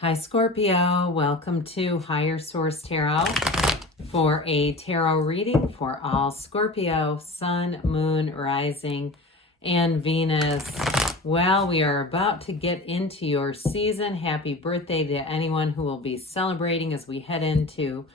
Hi Scorpio, welcome to Higher Source Tarot for a tarot reading for all Scorpio, Sun, Moon, Rising, and Venus. Well, we are about to get into your season. Happy birthday to anyone who will be celebrating as we head into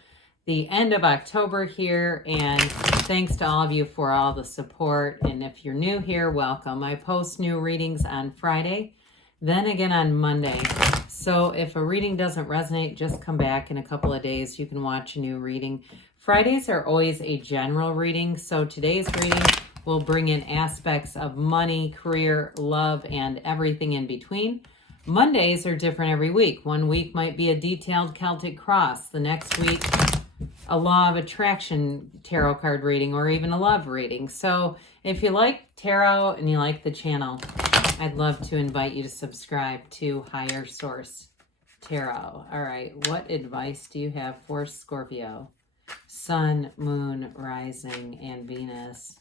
the end of October here, and thanks to all of you for all the support. And if you're new here, welcome. I post new readings on Friday, then again on Monday. So if a reading doesn't resonate, just come back in a couple of days. You can watch a new reading. Fridays are always a general reading. So today's reading will bring in aspects of money, career, love, and everything in between. Mondays are different every week. One week might be a detailed Celtic cross. The next week, a law of attraction tarot card reading, or even a love reading. So if you like tarot and you like the channel, I'd love to invite you to subscribe to Higher Source Tarot. All right, what advice do you have for Scorpio? Sun, Moon, Rising, and Venus.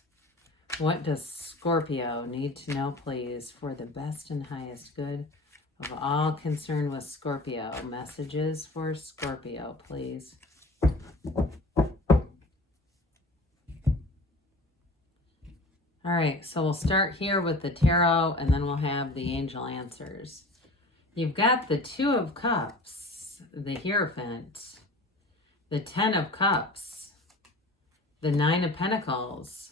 What does Scorpio need to know, please, for the best and highest good of all concerned with Scorpio? Messages for Scorpio, please. All right, so we'll start here with the tarot, and then we'll have the angel answers. You've got the Two of Cups, the Hierophant, the Ten of Cups, the Nine of Pentacles,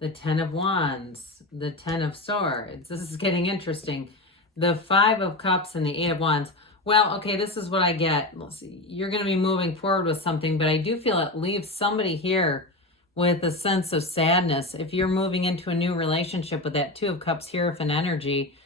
the Ten of Wands, the Ten of Swords. This is getting interesting. The Five of Cups and the Eight of Wands. Well, okay, this is what I get. Let's see. You're going to be moving forward with something, but I do feel it leaves somebody here with a sense of sadness. If you're moving into a new relationship with that Two of Cups Hierophant energy,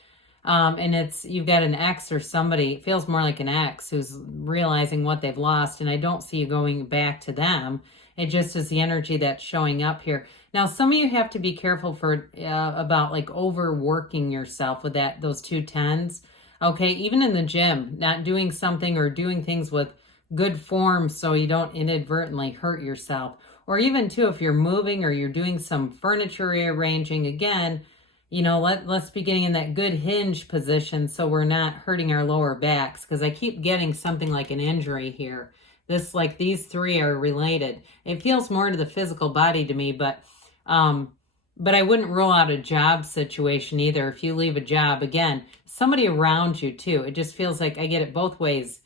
and you've got an ex or somebody, it feels more like an ex who's realizing what they've lost, and I don't see you going back to them. It just is the energy that's showing up here. Now, some of you have to be careful about like overworking yourself with those two tens. Okay, even in the gym, not doing something or doing things with good form so you don't inadvertently hurt yourself. Or even too, if you're moving or you're doing some furniture rearranging, again, you know, let's be getting in that good hinge position so we're not hurting our lower backs, because I keep getting something like an injury here. These three are related. It feels more to the physical body to me, but I wouldn't rule out a job situation either. If you leave a job, again, somebody around you too. It just feels like I get it both ways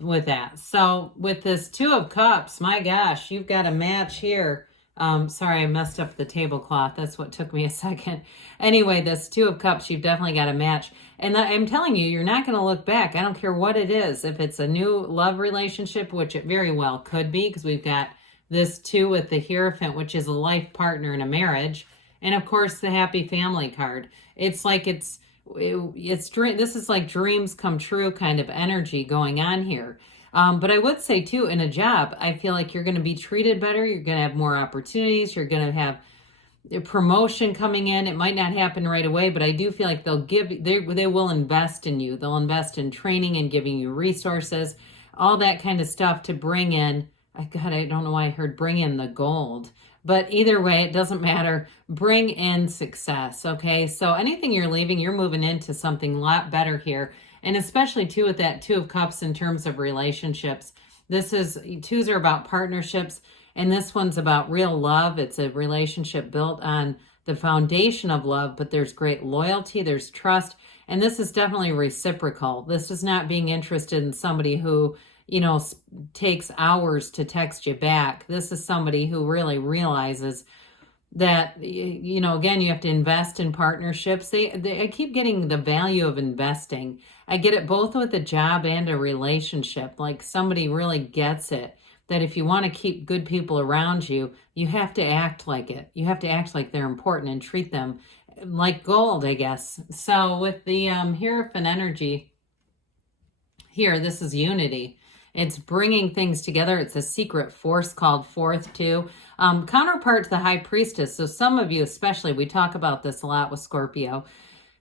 with that. So with this Two of Cups, my gosh, you've got a match here. Sorry, I messed up the tablecloth. That's what took me a second. Anyway, this Two of Cups, you've definitely got a match. And I'm telling you, you're not going to look back. I don't care what it is. If it's a new love relationship, which it very well could be, because we've got this two with the Hierophant, which is a life partner in a marriage. And of course, the Happy Family card. It's like this is like dreams come true kind of energy going on here. But I would say too, in a job, I feel like you're going to be treated better. You're going to have more opportunities. You're going to have a promotion coming in. It might not happen right away, but I do feel like they will invest in you. They'll invest in training and giving you resources, all that kind of stuff to bring in. God, I don't know why I heard bring in the gold. But either way, it doesn't matter. Bring in success, okay? So anything you're leaving, you're moving into something a lot better here. And especially, too, with that Two of Cups in terms of relationships. Twos are about partnerships, and this one's about real love. It's a relationship built on the foundation of love, but there's great loyalty, there's trust, and this is definitely reciprocal. This is not being interested in somebody who, you know, takes hours to text you back. This is somebody who really realizes that, you know, again, you have to invest in partnerships. I keep getting the value of investing. I get it both with a job and a relationship. Like somebody really gets it, that if you want to keep good people around you, you have to act like it. You have to act like they're important and treat them like gold, I guess. So with the Hierophant energy here, this is unity. It's bringing things together. It's a secret force called Fourth too. Counterpart to the High Priestess. So some of you especially, we talk about this a lot with Scorpio.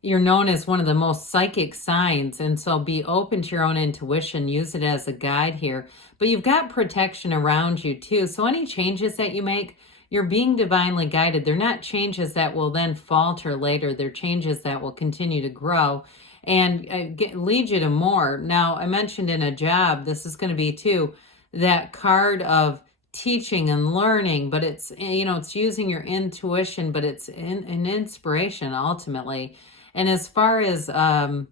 You're known as one of the most psychic signs. And so be open to your own intuition. Use it as a guide here. But you've got protection around you too. So any changes that you make, you're being divinely guided. They're not changes that will then falter later. They're changes that will continue to grow. and lead you to more. Now, I mentioned in a job, this is going to be too, that card of teaching and learning, but it's, it's using your intuition, but it's an inspiration ultimately. And as far as a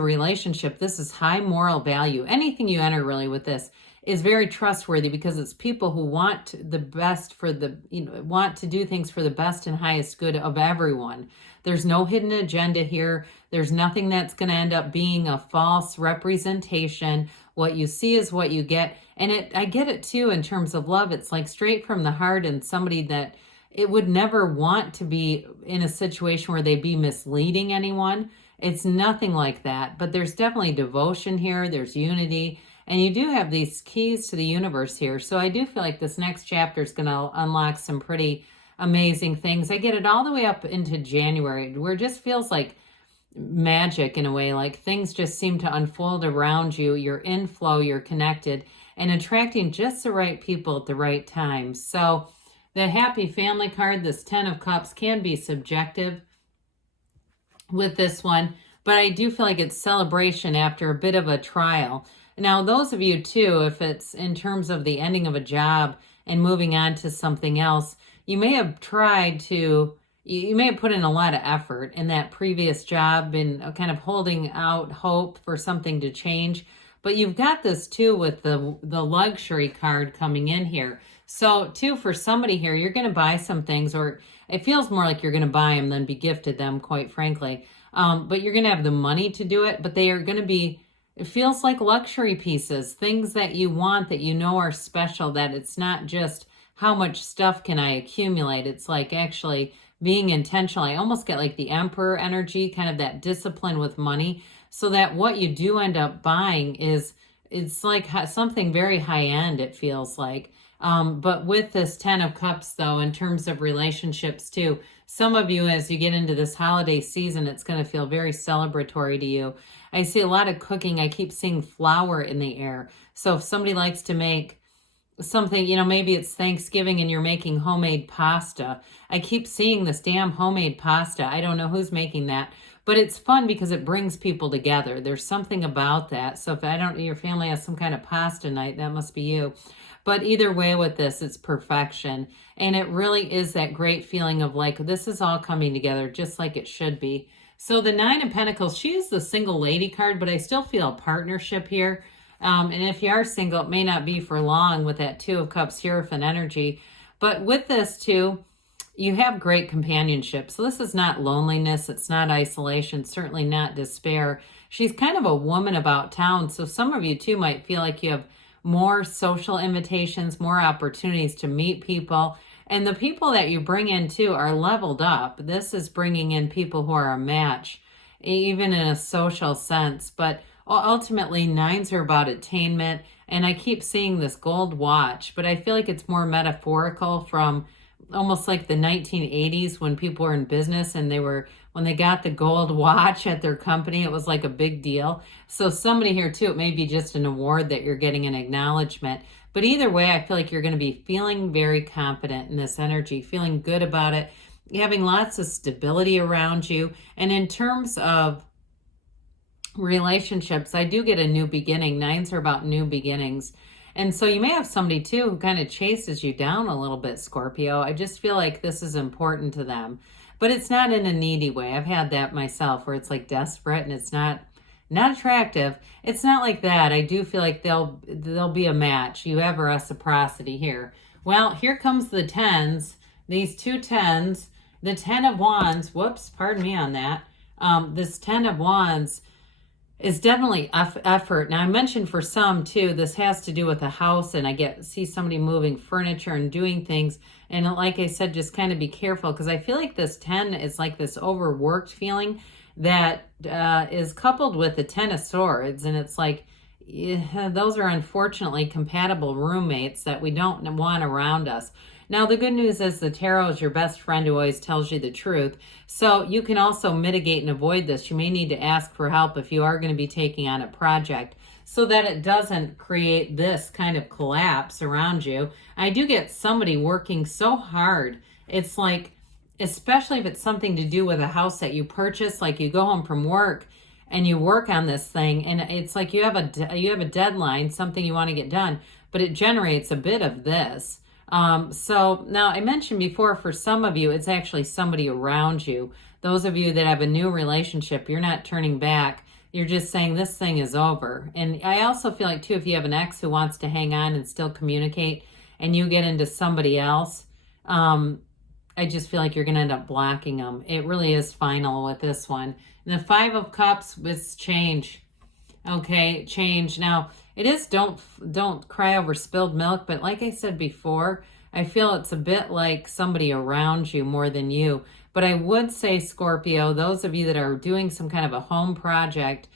relationship, this is high moral value. Anything you enter really with this is very trustworthy, because it's people who want the best for want to do things for the best and highest good of everyone. There's no hidden agenda here. There's nothing that's going to end up being a false representation. What you see is what you get. And I get it too in terms of love. It's like straight from the heart, and somebody that it would never want to be in a situation where they'd be misleading anyone. It's nothing like that, but there's definitely devotion here. There's unity, and you do have these keys to the universe here. So I do feel like this next chapter is going to unlock some pretty amazing things. I get it all the way up into January, where it just feels like magic in a way, like things just seem to unfold around you. You're in flow, you're connected, and attracting just the right people at the right time. So the happy family card, this 10 of Cups, can be subjective with this one, but I do feel like it's celebration after a bit of a trial. Now, those of you too, if it's in terms of the ending of a job and moving on to something else, you may have you may have put in a lot of effort in that previous job and kind of holding out hope for something to change. But you've got this too with the luxury card coming in here. So too, for somebody here, you're going to buy some things, or it feels more like you're going to buy them than be gifted them, quite frankly. But you're going to have the money to do it, but they are going to be, it feels like luxury pieces, things that you want, that you know are special, that it's not just how much stuff can I accumulate. It's like actually being intentional. I almost get like the Emperor energy, kind of that discipline with money, so that what you do end up buying it's like something very high end, it feels like. But with this 10 of Cups, though, in terms of relationships too, some of you, as you get into this holiday season, it's going to feel very celebratory to you. I see a lot of cooking. I keep seeing flour in the air. So if somebody likes to make something, maybe it's Thanksgiving and you're making homemade pasta. I keep seeing this damn homemade pasta. I don't know who's making that, but it's fun because it brings people together. There's something about that. So if your family has some kind of pasta night, that must be you. But either way with this, it's perfection. And it really is that great feeling of like, this is all coming together just like it should be. So the 9 of Pentacles, she is the single lady card, but I still feel a partnership here. And if you are single, it may not be for long with that 2 of Cups Hierophant energy. But with this too, you have great companionship. So this is not loneliness. It's not isolation. Certainly not despair. She's kind of a woman about town. So some of you too might feel like you have more social invitations, more opportunities to meet people. And the people that you bring in too are leveled up. This is bringing in people who are a match, even in a social sense. But ultimately, 9s are about attainment. And I keep seeing this gold watch, but I feel like it's more metaphorical from almost like the 1980s when people were in business and when they got the gold watch at their company, it was like a big deal. So somebody here too, it may be just an award that you're getting, an acknowledgement. But either way, I feel like you're going to be feeling very confident in this energy, feeling good about it, having lots of stability around you. And in terms of relationships, I do get a new beginning. 9s are about new beginnings. And so you may have somebody too who kind of chases you down a little bit, Scorpio. I just feel like this is important to them, but it's not in a needy way. I've had that myself where it's like desperate and it's not attractive. It's not like that. I do feel like they'll be a match. You have a reciprocity here. Well, here comes the 10s, these 2 10s, the 10 of Wands. Whoops, pardon me on that. This 10 of Wands is definitely effort. Now, I mentioned for some too, this has to do with a house, and I see somebody moving furniture and doing things. And like I said, just kind of be careful, because I feel like this 10 is like this overworked feeling that is coupled with the 10 of Swords. And it's like, those are unfortunately compatible roommates that we don't want around us. Now, the good news is the tarot is your best friend who always tells you the truth. So you can also mitigate and avoid this. You may need to ask for help if you are going to be taking on a project so that it doesn't create this kind of collapse around you. I do get somebody working so hard. It's like especially if it's something to do with a house that you purchase, like you go home from work and you work on this thing, and it's like you have a deadline, something you want to get done, but it generates a bit of this. So now I mentioned before, for some of you, it's actually somebody around you. Those of you that have a new relationship, you're not turning back. You're just saying this thing is over. And I also feel like, too, if you have an ex who wants to hang on and still communicate and you get into somebody else, I just feel like you're going to end up blocking them. It really is final with this one. And the Five of Cups with change. Okay, change. Now, it is don't cry over spilled milk, but like I said before, I feel it's a bit like somebody around you more than you. But I would say, Scorpio, those of you that are doing some kind of a home project,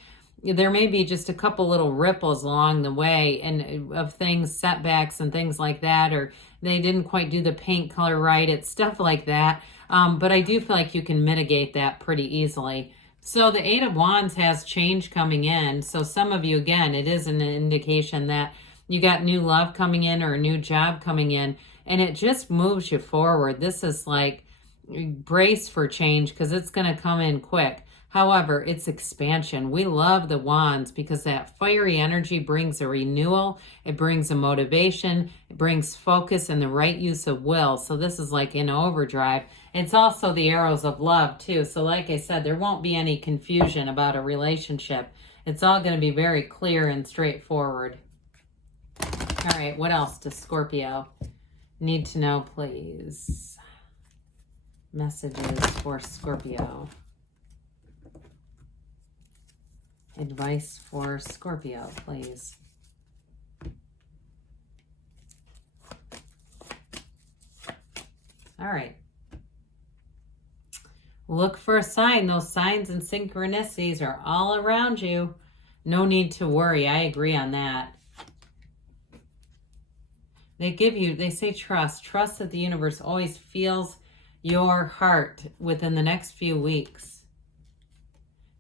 there may be just a couple little ripples along the way and of things, setbacks and things like that, or they didn't quite do the paint color right. It's stuff like that. But I do feel like you can mitigate that pretty easily. So the Eight of Wands has change coming in. So some of you, again, it is an indication that you got new love coming in or a new job coming in, and it just moves you forward. This is like brace for change because it's going to come in quick. However, it's expansion. We love the wands because that fiery energy brings a renewal. It brings a motivation. It brings focus and the right use of will. So this is like in overdrive. It's also the arrows of love too. So like I said, there won't be any confusion about a relationship. It's all going to be very clear and straightforward. All right, what else does Scorpio need to know, please? Messages for Scorpio. Advice for Scorpio, please. All right. Look for a sign. Those signs and synchronicities are all around you. No need to worry. I agree on that. They say trust. Trust that the universe always feels your heart within the next few weeks.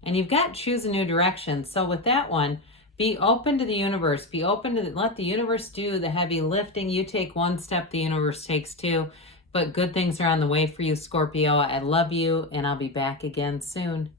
And you've got to choose a new direction. So with that one, be open to the universe. Be open to let the universe do the heavy lifting. You take one step, the universe takes two. But good things are on the way for you, Scorpio. I love you, and I'll be back again soon.